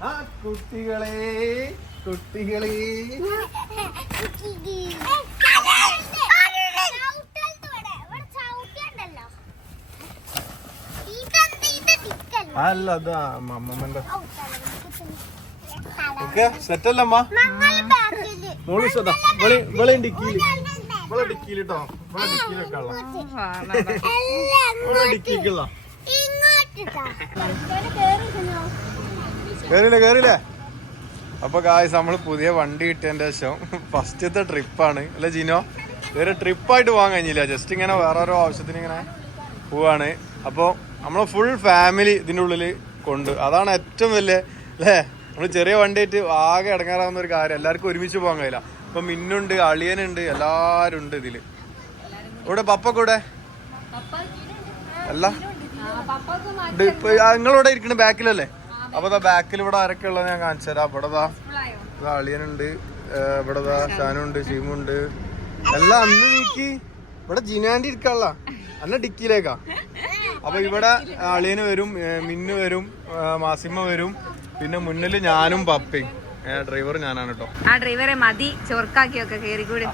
ആ കുട്ടികളെ കുട്ടികളെ. അല്ല അതാ അമ്മമ്മന്റെ. ഓക്കെ സെറ്റ് അല്ല അമ്മ? മോളി സദാ വെളി വെളി ഡിക്കിയിൽ. വെളി ഡിക്കിയിലിട്ടോ വെളി ഡിക്കിയിലൊക്കെ ഉള്ള ഇവളെ ഡിക്കിക്കുള്ള കേറില്ലേ കേറില്ലേ അപ്പൊ ഗായ്സ് നമ്മൾ പുതിയ വണ്ടി കിട്ടിയതിന്റെ ശേഷം ഫസ്റ്റത്തെ ട്രിപ്പാണ് അല്ല ജിനോ? വേറെ ട്രിപ്പായിട്ട് പോകാൻ കഴിഞ്ഞില്ല. ജസ്റ്റ് ഇങ്ങനെ വേറെ ഓരോ ആവശ്യത്തിന് ഇങ്ങനെ പോവാണ്. അപ്പോൾ നമ്മളെ ഫുൾ ഫാമിലി ഇതിന്റെ ഉള്ളിൽ കൊണ്ട്. അതാണ് ഏറ്റവും വലിയ അല്ലേ? നമ്മൾ ചെറിയ വണ്ടിയായിട്ട് ആകെ ഇടങ്ങാറാവുന്ന ഒരു കാര്യം. എല്ലാവർക്കും ഒരുമിച്ച് പോകാൻ കഴിയില്ല. അപ്പൊ മിന്നുണ്ട് അളിയനുണ്ട് എല്ലാരും ഉണ്ട് ഇതിൽ. ഇവിടെ പപ്പ കൂടെ അല്ല. നിങ്ങളിവിടെ ഇരിക്കണ ബാക്കിലല്ലേ അപ്പൊ ബാക്കിൽ ഇവിടെ ആരൊക്കെ ഉള്ളത് ഞാൻ കാണിച്ചു തരാം. ഇവിടെ ദാ ഇതാ അളിയനുണ്ട് ഇവിടെതാ ഇവിടെ ഷാനുണ്ട് ഷീമുണ്ട്. എല്ലാം അന്ന് നീക്കി ഇവിടെ ജിനാൻഡി ഇരിക്കാനുള്ള. അന്ന് ഡിക്കിയിലേക്കാ. അപ്പൊ ഇവിടെ അളിയന് വരും മിന്നു വരും മാസിമ വരും. പിന്നെ മുന്നിൽ ഞാനും പപ്പയും. ഡ്രൈവർ ഞാനാണ് കേട്ടോ. ആ ഡ്രൈവറെ മതി ചൊർക്കാക്കിയൊക്കെ കേറിക്കൂടെ.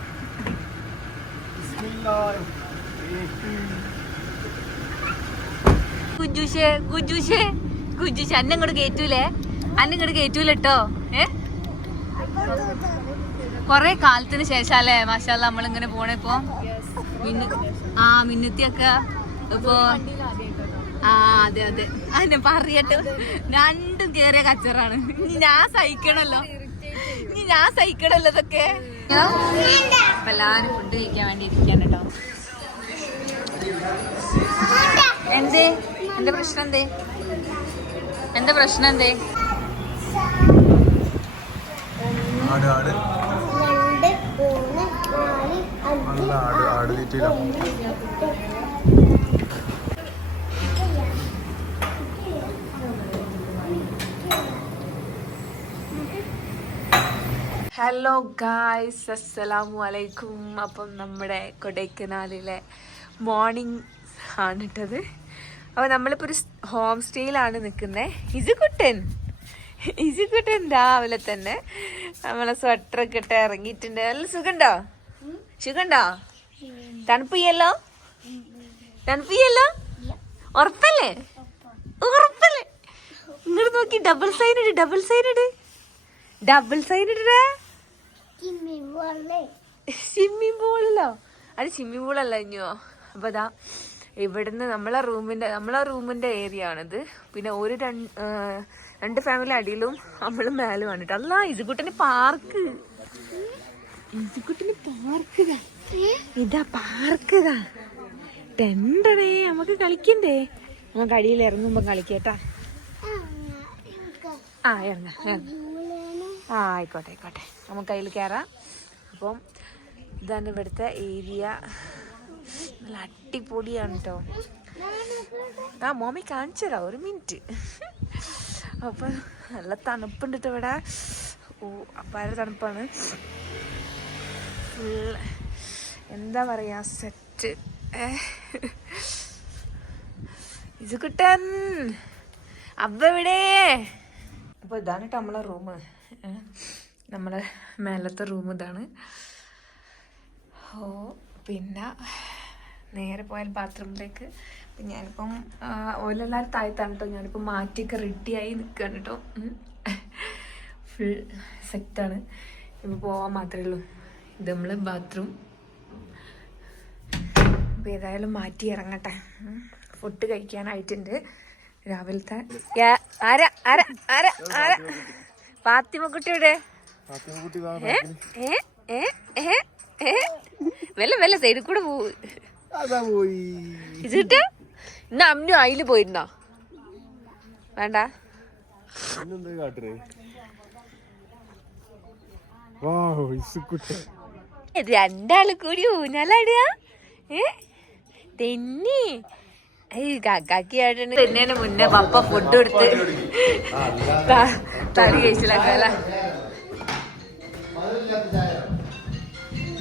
ഗുജുഷേ കുജുഷേ കുജുഷ് അന്നെ കേറ്റൂലേ? അന്നെ ഇങ്ങോട്ട് കേറ്റൂലട്ടോ. ഏ? കൊറേ കാലത്തിന് ശേഷല്ലേ മാഷാല്ല നമ്മളിങ്ങനെ പോണേ ഇപ്പൊ? മിന്നു ആ മിന്നുത്തിയൊക്കെ ഇപ്പോ ആ അതെ അതെ. അന്നെ പറയട്ടെ. രണ്ടും കേറിയ കച്ചറാണ്. ഞാൻ സഹിക്കണല്ലോ. ഇനി ഞാൻ സഹിക്കണല്ലോ ഇതൊക്കെ. അപ്പൊ ഫുഡ് കഴിക്കാൻ വേണ്ടി ഇരിക്കാൻ കേട്ടോ എന്തേ? എന്റെ പ്രശ്നം എന്തേ? എന്താ പ്രശ്നം എന്തേ? ആട് ആട്. നല്ല ആട് ആട് തീറ്റിയില്ല ഹലോ ഗായ്സ് അസ്സലാമു അലൈക്കും അപ്പം നമ്മുടെ കൊടൈക്കനാലിലെ മോർണിംഗ് ആണ് ഇട്ടത് അപ്പോൾ നമ്മളിപ്പോൾ ഒരു ഹോം സ്റ്റേയിലാണ് നിൽക്കുന്നത് ഇസുകുട്ടൻ ഇസുകുട്ടൻ രാവിലെ തന്നെ നമ്മളെ സ്വെറ്ററൊക്കെ ഇട്ട് ഇറങ്ങിയിട്ടുണ്ട്. നല്ല സുഖണ്ടോ? സുഖണ്ടോ? തണുപ്പിയല്ലോ തണുപ്പിയല്ലോ ഉറപ്പല്ലേ? ഉറപ്പല്ലേ? ഇങ്ങോട്ട് നോക്കി. Double side double side double side ഇടേ സിമ്മിംഗ് പൂളിലോ അത് സിമ്മിംഗ് പൂളല്ല ഇഞ്ഞോ അപ്പൊ അതാ ഇവിടുന്ന് നമ്മളെ റൂമിന്റെ നമ്മളെ റൂമിന്റെ ഏരിയ ആണിത്. പിന്നെ ഒരു രണ്ട് രണ്ട് ഫാമിലി അടിയിലും നമ്മളും മേലും കേട്ടോ അല്ല ഇസുകുട്ടിന് പാർക്ക് ഇസുകുട്ടിന് പാർക്ക് ഇതാ. പാർക്ക് ഇതാ. ടെണ്ടണേ നമുക്ക് കളിക്കണ്ടേ? നമുക്ക് അടിയിൽ ഇറങ്ങുമ്പോ കളിക്കട്ടാ ആ ഇറങ്ങാം ആ ആയിക്കോട്ടെ ആയിക്കോട്ടെ. നമുക്ക് അതിൽ കയറാം അപ്പം ഇതാണ് ഇവിടുത്തെ ഏരിയ നല്ല അടിപൊളിയാണ് കേട്ടോ ആ മോമി കാണിച്ചു തരാം ഒരു മിനിറ്റ്. അപ്പം നല്ല തണുപ്പുണ്ട് ഇവിടെ. ഓ അപ്പാര തണുപ്പാണ്. എന്താ പറയാ സെറ്റ്. ഇത് കിട്ടൻ. അപ്പൊ അപ്പോൾ ഇതാണ് കേട്ടോ നമ്മളെ റൂം. നമ്മളെ മേലത്തെ റൂം ഇതാണ്. ഓ പിന്നെ നേരെ പോയാൽ ബാത്റൂമിലേക്ക്. അപ്പം ഞാനിപ്പം ആ, താഴ്ത്താണ് കേട്ടോ ഞാനിപ്പം മാറ്റിയൊക്കെ റെഡിയായി നിൽക്കുകയാണ് കേട്ടോ ഫുൾ സെറ്റാണ് ഇപ്പോൾ പോവാൻ മാത്രമേ ഉള്ളൂ. ഇത് നമ്മൾ ബാത്റൂം അപ്പോൾ ഏതായാലും മാറ്റി ഇറങ്ങട്ടെ. ഫുഡ് കഴിക്കാനായിട്ടുണ്ട്. രാവിലത്തെ ആരാ ആരാ ആരാ ആരാ? ഫാത്തിമ കുട്ടിയുടെ കുട്ടി ഏ? ഏ? ഏ? ഏ? ഏ? വെല്ല വെല്ല സൈഡിൽ കൂടെ പോവ് അതാ പോയി. ഇതിട്ട് ഇന്ന് അമ്മു അയിൽ പോയിരുന്നോ? വേണ്ട. രണ്ടാൾ കൂടി ഊഞ്ഞാലാടുക ഏ? തെന്നി. കാക്കാക്കിയായിട്ടുണ്ട് തെന്നേന് മുന്നേ പപ്പ ഫുഡ് കൊടുത്ത് ത- തടി കഴിച്ചില്ല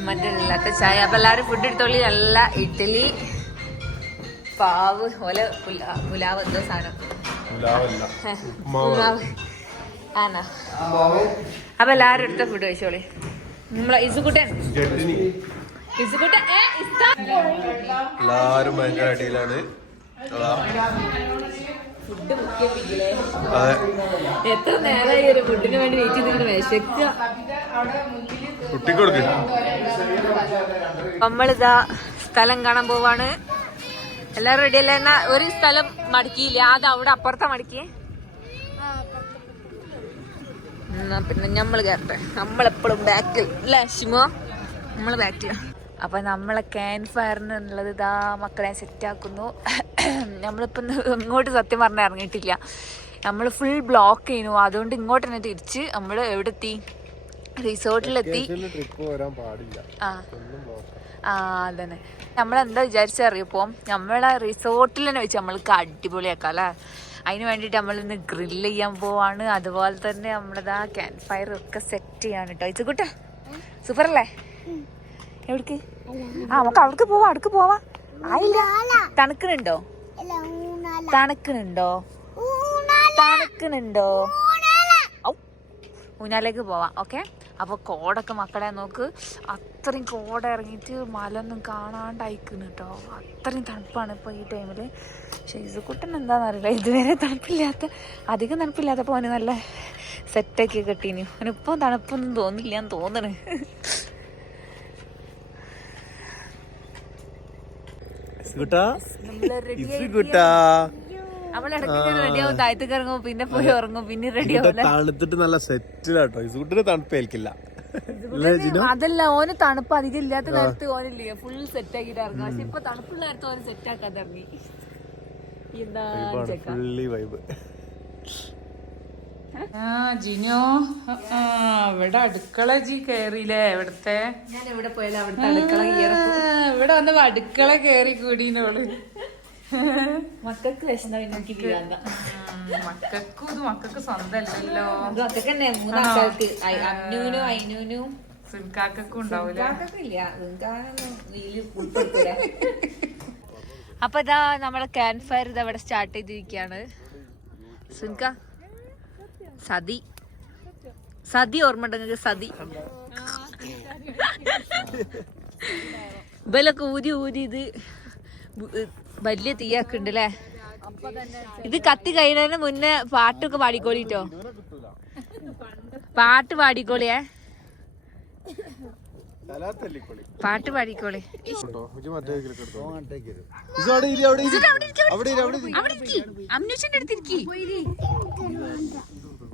മറ്റൊരില്ലാത്ത ചായ. അപ്പൊ എല്ലാരും ഫുഡ് എടുത്തോളി. നല്ല ഇഡ്ഡലി പാവ് പോലെ പുലാ- പുലാവ് എന്തോ സാധനം. ആണോ? അപ്പൊ എല്ലാരും എടുത്ത ഫുഡ് കഴിച്ചോളി. നമ്മളെ ഇസുകുട്ടൻ. ഇസുകുട്ടൻ എല്ലാരും ഭയങ്കര അടിയിലാണ്. എത്ര നേരമായി ഒരു ഫുഡിന് വേണ്ടി വെയിറ്റ് ചെയ്തിട്ട് വിശക്കുക? നമ്മളിതാ സ്ഥലം കാണാൻ പോവാണ്. എല്ലാരും റെഡി അല്ല? എന്നാ ഒരു സ്ഥലം മടക്കിയില്ല? അത് അവിടെ അപ്പുറത്താ മടക്കിയേ? എന്നാ പിന്നെ നമ്മൾ കയറട്ടെ നമ്മളെപ്പോഴും ബാക്കിൽ അല്ലേ ഷിമോ? നമ്മൾ ബാക്കിൽ അപ്പൊ നമ്മളെ ക്യാൻ ഫയറിന് ഉള്ളത് ഇതാ മക്കളെ സെറ്റ് ആക്കുന്നു. നമ്മളിപ്പം ഇങ്ങോട്ട് സത്യം പറഞ്ഞാൽ ഇറങ്ങിയിട്ടില്ല. നമ്മൾ ഫുൾ ബ്ലോക്ക് ചെയ്യുന്നു. അതുകൊണ്ട് ഇങ്ങോട്ട് തന്നെ തിരിച്ച് നമ്മൾ എവിടെ എത്തി റിസോർട്ടിലെത്തി ട്രിപ്പ് വരാൻ പാടില്ല. ആ. ആ അതന്നെ. നമ്മളെന്താ വിചാരിച്ചറിയപ്പോ നമ്മളെ റിസോർട്ടിൽ തന്നെ വെച്ച് നമ്മൾക്ക് അടിപൊളിയാക്കാം അല്ലേ? അതിന് വേണ്ടിയിട്ട് നമ്മൾ ഇന്ന് ഗ്രില്ല് ചെയ്യാൻ പോവാണ്. അതുപോലെ തന്നെ നമ്മളിതാ ക്യാൻ ഫയർ ഒക്കെ സെറ്റ് ചെയ്യാണ് കേട്ടോ ഇത് കൂട്ടാ സൂപ്പർ അല്ലേ എവിടേക്ക്? ആ നമുക്ക് അവിടേക്ക് പോവാ അവിടേക്ക് പോവാ. ആയില്ല. തണുക്കണുണ്ടോ തണുക്കണുണ്ടോ തണുക്കണുണ്ടോ ഊനാലേക്ക് ഊഞ്ഞാലേക്ക് പോവാം ഓക്കെ? അപ്പോൾ കോടൊക്കെ മക്കളെ നോക്ക്. അത്രയും കോട ഇറങ്ങിയിട്ട് മലൊന്നും കാണാണ്ടായിക്കുന്നു കേട്ടോ അത്രയും തണുപ്പാണ് ഇപ്പോൾ ഈ ടൈമിൽ ഷെയ്സുക്കുട്ടൻ എന്താണെന്നറിയില്ല ഇതുവരെ തണുപ്പില്ലാത്ത അധികം തണുപ്പില്ലാത്തപ്പോൾ അവന് നല്ല സെറ്റൊക്കെ കിട്ടീനു അവനിപ്പം തണുപ്പൊന്നും തോന്നില്ല എന്ന് തോന്നണ്. താഴത്തേക്ക് ഇറങ്ങും പിന്നെ പോയി ഉറങ്ങും പിന്നെ റെഡിയാവും തണുത്തിട്ട് നല്ല സെറ്റിലാട്ടോ. ഇസുകുട്ടിന് തണുപ്പ് ഏൽക്കില്ല. അതല്ല ഓന് തണുപ്പ് അധികം ഇല്ലാത്ത നേരത്ത് ഓനില്ലേ ഫുൾ സെറ്റ് ആക്കിട്ട് ഇറങ്ങും. പക്ഷെ ഇപ്പൊ തണുപ്പുള്ള നേരത്ത് ഓന് സെറ്റ് ആക്കാതെ ഇറങ്ങി. എന്താ ഫുള്ളി വൈബ് ആ ജിനോ. ആ ഇവിടെ അടുക്കള ജി കേറിയില്ലേ ഇവിടത്തെ? ഞാൻ എവിടെ പോയാലും അവിടുത്തെ അടുക്കള കീറക്കും ഇവിടെ വന്ന അടുക്കള കേറി കൂടിനോൾ മക്കൾക്ക് വിശന്ന മക്കൾക്കും ഇത് മക്കൾക്ക് സ്വന്തമല്ലല്ലോ അത് മക്കൾക്ക് തന്നെ മൂന്നാൾക്കാർക്ക് അന്നൂനും അയിനൂനും സുൽക്കാക്കും ഉണ്ടാവൂല? ഇല്ല ഉൾപ്പെടുത്തൂല. അപ്പൊ ഇതാ നമ്മളെ ക്യാൻ ഫയർ ഇത് അവിടെ സ്റ്റാർട്ട് ചെയ്തിരിക്കുകയാണ്. സുൻക സതി. സതി ഓർമ്മ ഉണ്ടെങ്കിൽ സതി. ഇവലൊക്കെ ഊരി ഊരി ഇത് വലിയ വലിയ ഉണ്ട് അല്ലേ ഇത് കത്തി കഴിയുന്നതിന് മുന്നേ പാട്ടൊക്കെ പാടിക്കോളിട്ടോ. പാട്ട് പാടിക്കോളിയേ പാട്ട് പാടിക്കോളി. അവിടെ ഇരിക്ക്. അമ്നൂഷന്റെ അടുത്തിരിക്കി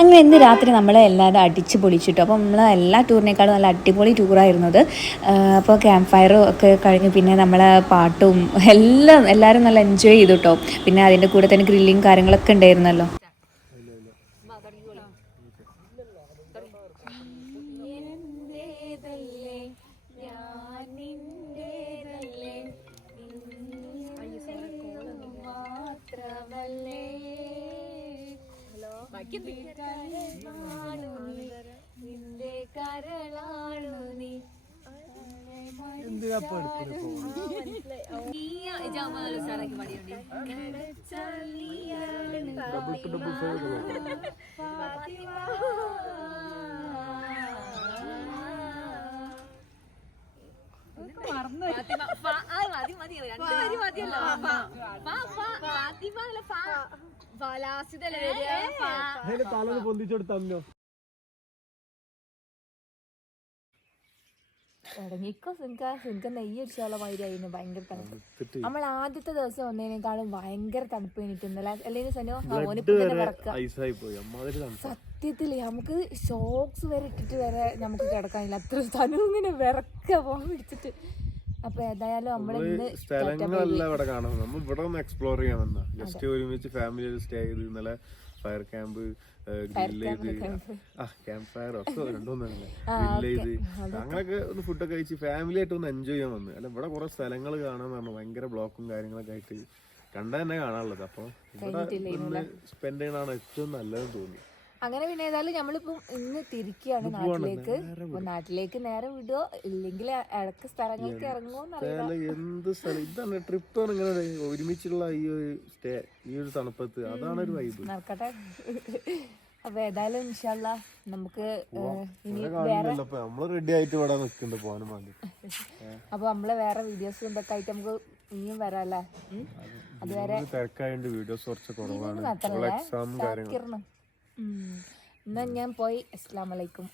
അങ്ങനെ ഇന്ന് രാത്രി നമ്മളെ എല്ലാവരും അടിച്ച് പൊളിച്ചിട്ടു. അപ്പോൾ നമ്മൾ എല്ലാ ടൂറിനേക്കാളും നല്ല അടിപൊളി ടൂറായിരുന്നത് അപ്പോൾ ക്യാമ്പ് ഫയറും ഒക്കെ കഴിഞ്ഞ് പിന്നെ നമ്മളെ പാട്ടും എല്ലാം എല്ലാവരും നല്ല എൻജോയ് ചെയ്തു കേട്ടോ പിന്നെ അതിന്റെ കൂടെ തന്നെ ഗ്രില്ലിങ് കാര്യങ്ങളൊക്കെ ഉണ്ടായിരുന്നല്ലോ. തലന്ന് പൊന്തിച്ചെടുത്തോ തുടങ്ങിക്കോ സിൻക സിൻക നെയ്യ് അടിച്ചാലുള്ള മാതിരിയായിരുന്നു ഭയങ്കര തണുപ്പ്. നമ്മൾ ആദ്യത്തെ ദിവസം വന്നതിനേക്കാളും ഭയങ്കര തണുപ്പ് കഴിഞ്ഞിട്ടുണ്ടല്ലേ അല്ലെങ്കിൽ സനോ സത്യത്തിൽ നമുക്ക് ഷോക്സ് വരെ ഇട്ടിട്ട് വരെ നമുക്ക് കിടക്കാനില്ല അത്ര തനു ഇങ്ങനെ വിറക്ക പോകാൻ പിടിച്ചിട്ട്. അപ്പൊ ഏതായാലും നമ്മൾ ഇന്ന് സ്ഥലങ്ങളല്ല ഇവിടെ കാണാം. നമ്മൾ ഇവിടെ ഒന്ന് എക്സ്പ്ലോർ ചെയ്യണം ജസ്റ്റ് ഒരുമിച്ച് ഫാമിലി സ്റ്റേ ചെയ്ത് ഇന്നലെ ഫയർ ക്യാമ്പ് ഗ്രില്ല് ചെയ്ത് ആ ക്യാമ്പ് ഫയർ ഒക്കെ രണ്ടൊന്നല്ലേ ഗ്രില്ല് ചെയ്ത്. അങ്ങനെയൊക്കെ ഒന്ന് ഫുഡൊക്കെ കഴിച്ച് ഫാമിലി ആയിട്ട് ഒന്ന് എൻജോയ് ചെയ്യാൻ വന്നു. അല്ല ഇവിടെ കുറെ സ്ഥലങ്ങൾ കാണാൻ പറഞ്ഞു. ഭയങ്കര ബ്ലോക്കും കാര്യങ്ങളൊക്കെ ആയിട്ട് കണ്ടാൽ തന്നെ കാണാനുള്ളത്. അപ്പൊ ഇവിടെ സ്പെൻഡ് ചെയ്യണതാണ് ഏറ്റവും നല്ലതെന്ന് തോന്നി. അങ്ങനെ പിന്നെ ഏതായാലും നമ്മളിപ്പം ഇന്ന് തിരിക്കുകയാണ് നാട്ടിലേക്ക്. അപ്പൊ നാട്ടിലേക്ക് നേരെ വിടുവോ? ഇല്ലെങ്കിൽ ഇടയ്ക്ക് സ്ഥലങ്ങൾക്ക് ഇറങ്ങുമോ എന്ത് സ്ഥലം? ഇതാണ് ട്രിപ്പ് ഇങ്ങനെ ഒരുമിച്ചുള്ള ഈ ഒരു സ്റ്റേ ഈ ഒരു തണുപ്പത്ത്. അതാണ് ഒരു വൈബ് നടക്കട്ടെ. അപ്പൊ ഏതായാലും ഇൻഷാല്ല നമുക്ക് ഇനി റെഡി ആയിട്ട് ഇവിടെ നിൽക്കുന്നുണ്ട് പോകാനും വേണ്ടി. അപ്പൊ നമ്മളെ വേറെ വീഡിയോസ് എന്തൊക്കെ ആയിട്ട് നമുക്ക് ഇനിയും വരാല്ലേ അതുവരെ തിരക്കായതുകൊണ്ട് വീഡിയോസ് കുറച്ച് കുറവാണ്. എക്സാമും കാര്യങ്ങളും. കിരണം എന്നാ ഞാൻ പോയി അസ്സാം വലൈക്കും